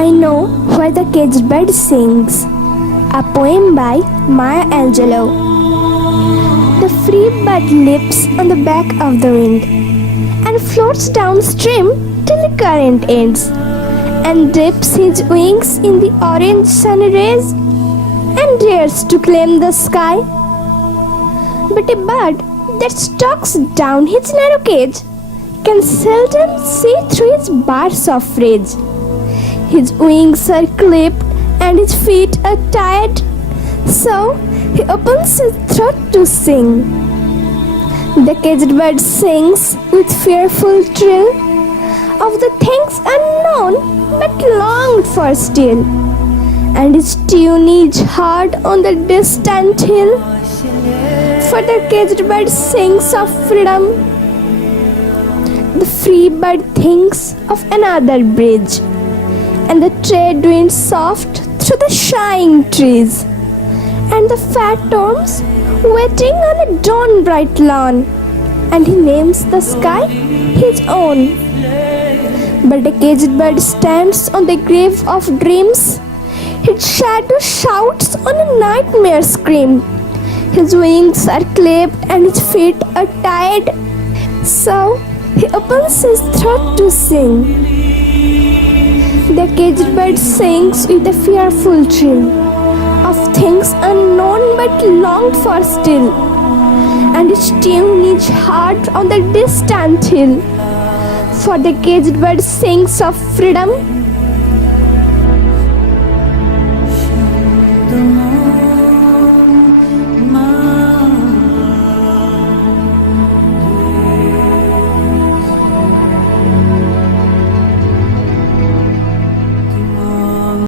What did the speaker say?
I know why the caged bird sings. A poem by Maya Angelou. The free bird leaps on the back of the wind and floats downstream till the current ends, and dips his wings in the orange sun rays and dares to claim the sky. But a bird that stalks down his narrow cage can seldom see through his bars of rage. His wings are clipped and his feet are tied, so he opens his throat to sing. The caged bird sings with fearful trill of the things unknown but longed for still, and his tune is heard on the distant hill. For the caged bird sings of freedom, the free bird thinks of another bridge, and the trade winds soft through the shining trees, and the fat worms waiting on a dawn bright lawn, and he names the sky his own. But the caged bird stands on the grave of dreams, his shadow shouts on a nightmare scream. His wings are clipped and his feet are tied, so he opens his throat to sing. The caged bird sings with a fearful trill of things unknown but longed for still, and its tune is heard on the distant hill. For the caged bird sings of freedom,